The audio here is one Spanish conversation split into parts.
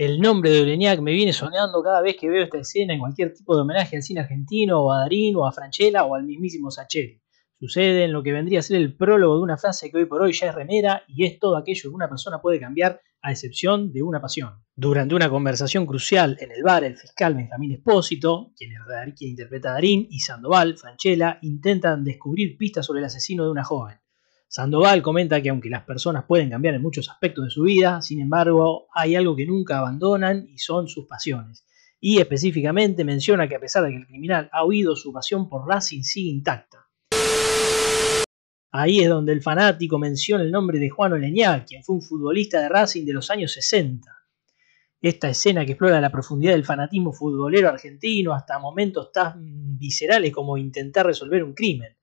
El nombre de Oleñac me viene sonando cada vez que veo esta escena en cualquier tipo de homenaje al cine argentino, o a Darín, o a Francella, o al mismísimo Sacheri. Sucede en lo que vendría a ser el prólogo de una frase que hoy por hoy ya es remera y es todo aquello que una persona puede cambiar a excepción de una pasión. Durante una conversación crucial en el bar, el fiscal Benjamín Espósito, quien interpreta a Darín, y Sandoval, Francella, intentan descubrir pistas sobre el asesino de una joven. Sandoval comenta que aunque las personas pueden cambiar en muchos aspectos de su vida, sin embargo, hay algo que nunca abandonan y son sus pasiones. Y específicamente menciona que a pesar de que el criminal ha huido, su pasión por Racing sigue intacta. Ahí es donde el fanático menciona el nombre de Juan Oleñac, quien fue un futbolista de Racing de los años 60. Esta escena que explora la profundidad del fanatismo futbolero argentino hasta momentos tan viscerales como intentar resolver un crimen.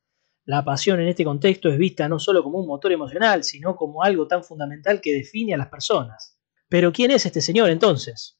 La pasión en este contexto es vista no solo como un motor emocional, sino como algo tan fundamental que define a las personas. Pero ¿quién es este señor entonces?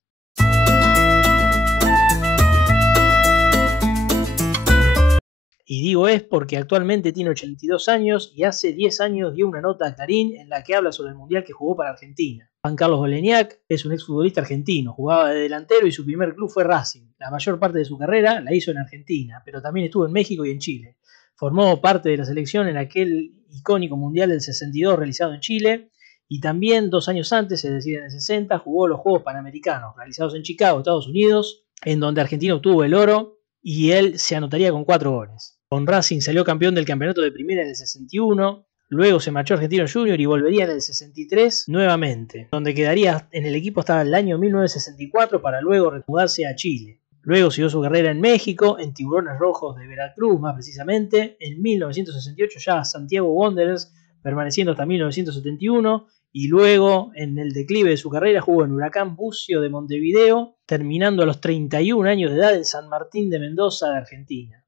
Y digo es porque actualmente tiene 82 años y hace 10 años dio una nota a Clarín en la que habla sobre el mundial que jugó para Argentina. Juan Carlos Oleñac es un exfutbolista argentino, jugaba de delantero y su primer club fue Racing. La mayor parte de su carrera la hizo en Argentina, pero también estuvo en México y en Chile. Formó parte de la selección en aquel icónico mundial del 62 realizado en Chile, y también 2 años antes, es decir en el 60, jugó los Juegos Panamericanos realizados en Chicago, Estados Unidos, en donde Argentina obtuvo el oro y él se anotaría con 4 goles. Con Racing salió campeón del campeonato de primera en el 61, luego se marchó a Argentino Junior y volvería en el 63 nuevamente, donde quedaría en el equipo hasta el año 1964 para luego mudarse a Chile. Luego siguió su carrera en México, en Tiburones Rojos de Veracruz más precisamente, en 1968 ya Santiago Wanderers, permaneciendo hasta 1971, y luego en el declive de su carrera jugó en Huracán Bucio de Montevideo, terminando a los 31 años de edad en San Martín de Mendoza de Argentina.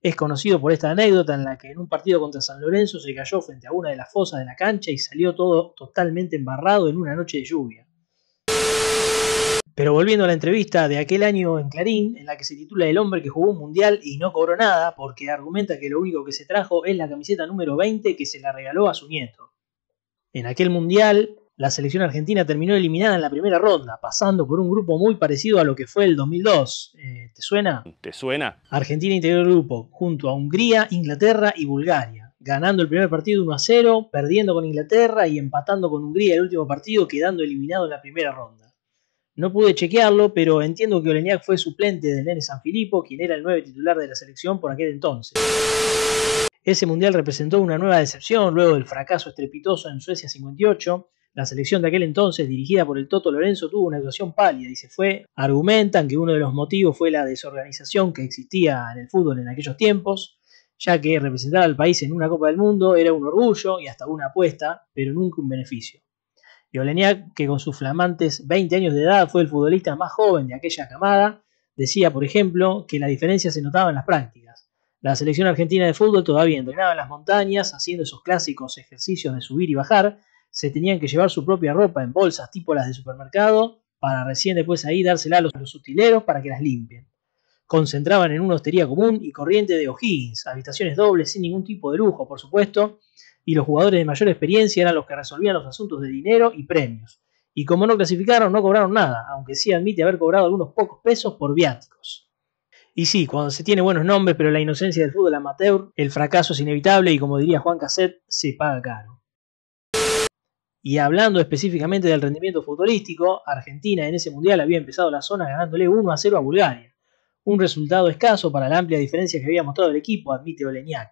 Es conocido por esta anécdota en la que en un partido contra San Lorenzo se cayó frente a una de las fosas de la cancha y salió todo totalmente embarrado en una noche de lluvia. Pero volviendo a la entrevista de aquel año en Clarín, en la que se titula El hombre que jugó un mundial y no cobró nada, porque argumenta que lo único que se trajo es la camiseta número 20 que se la regaló a su nieto. En aquel mundial, la selección argentina terminó eliminada en la primera ronda, pasando por un grupo muy parecido a lo que fue el 2002. ¿Te suena? ¿Te suena? Argentina integró el grupo junto a Hungría, Inglaterra y Bulgaria, ganando el primer partido 1-0, perdiendo con Inglaterra y empatando con Hungría el último partido, quedando eliminado en la primera ronda. No pude chequearlo, pero entiendo que Oleñac fue suplente del Nene Sanfilippo, quien era el 9 titular de la selección por aquel entonces. Ese mundial representó una nueva decepción luego del fracaso estrepitoso en Suecia 58. La selección de aquel entonces, dirigida por el Toto Lorenzo, tuvo una actuación pálida y se fue. Argumentan que uno de los motivos fue la desorganización que existía en el fútbol en aquellos tiempos, ya que representar al país en una Copa del Mundo era un orgullo y hasta una apuesta, pero nunca un beneficio. Y Oleñac, que con sus flamantes 20 años de edad fue el futbolista más joven de aquella camada, decía, por ejemplo, que la diferencia se notaba en las prácticas. La selección argentina de fútbol todavía entrenaba en las montañas, haciendo esos clásicos ejercicios de subir y bajar, se tenían que llevar su propia ropa en bolsas tipo las de supermercado, para recién después ahí dársela a los utileros para que las limpien. Concentraban en una hostería común y corriente de O'Higgins, habitaciones dobles sin ningún tipo de lujo, por supuesto, y los jugadores de mayor experiencia eran los que resolvían los asuntos de dinero y premios. Y como no clasificaron, no cobraron nada, aunque sí admite haber cobrado algunos pocos pesos por viáticos. Y sí, cuando se tiene buenos nombres, pero la inocencia del fútbol amateur, el fracaso es inevitable y, como diría Juan Casset, se paga caro. Y hablando específicamente del rendimiento futbolístico, Argentina en ese mundial había empezado la zona ganándole 1-0 a Bulgaria. Un resultado escaso para la amplia diferencia que había mostrado el equipo, admite Oleñac.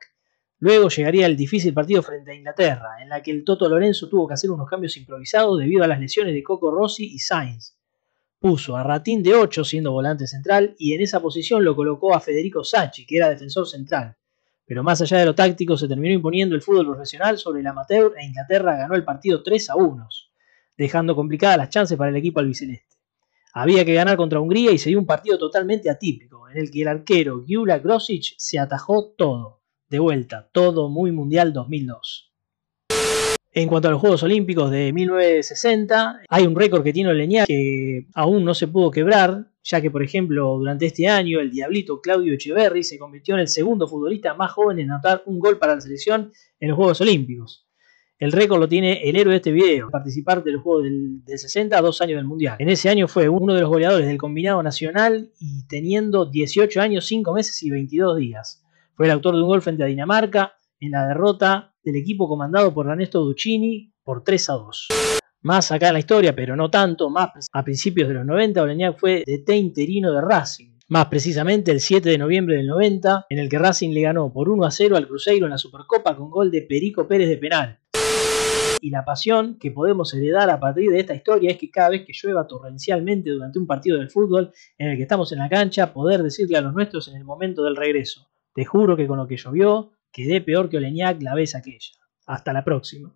Luego llegaría el difícil partido frente a Inglaterra, en la que el Toto Lorenzo tuvo que hacer unos cambios improvisados debido a las lesiones de Coco Rossi y Sainz. Puso a Ratín de 8 siendo volante central y en esa posición lo colocó a Federico Sacchi, que era defensor central. Pero más allá de lo táctico se terminó imponiendo el fútbol profesional sobre el amateur e Inglaterra ganó el partido 3-1, dejando complicadas las chances para el equipo albiceleste. Había que ganar contra Hungría y se dio un partido totalmente atípico, en el que el arquero Gyula Grosic se atajó todo. De vuelta, todo muy Mundial 2002. En cuanto a los Juegos Olímpicos de 1960, hay un récord que tiene Oleñac que aún no se pudo quebrar, ya que, por ejemplo, durante este año, el Diablito Claudio Echeverri se convirtió en el segundo futbolista más joven en anotar un gol para la selección en los Juegos Olímpicos. El récord lo tiene el héroe de este video, participar del juego del 60 a 2 años del Mundial. En ese año fue uno de los goleadores del combinado nacional y teniendo 18 años, 5 meses y 22 días. Fue el autor de un gol frente a Dinamarca en la derrota del equipo comandado por Ernesto Duccini por 3-2. Más acá en la historia, pero no tanto, más a principios de los 90, Oleñac fue DT interino de Racing. Más precisamente el 7 de noviembre del 90, en el que Racing le ganó por 1-0 al Cruzeiro en la Supercopa con gol de Perico Pérez de penal. Y la pasión que podemos heredar a partir de esta historia es que cada vez que llueva torrencialmente durante un partido del fútbol en el que estamos en la cancha, poder decirle a los nuestros en el momento del regreso: te juro que con lo que llovió, quedé peor que Oleñac la vez aquella. Hasta la próxima.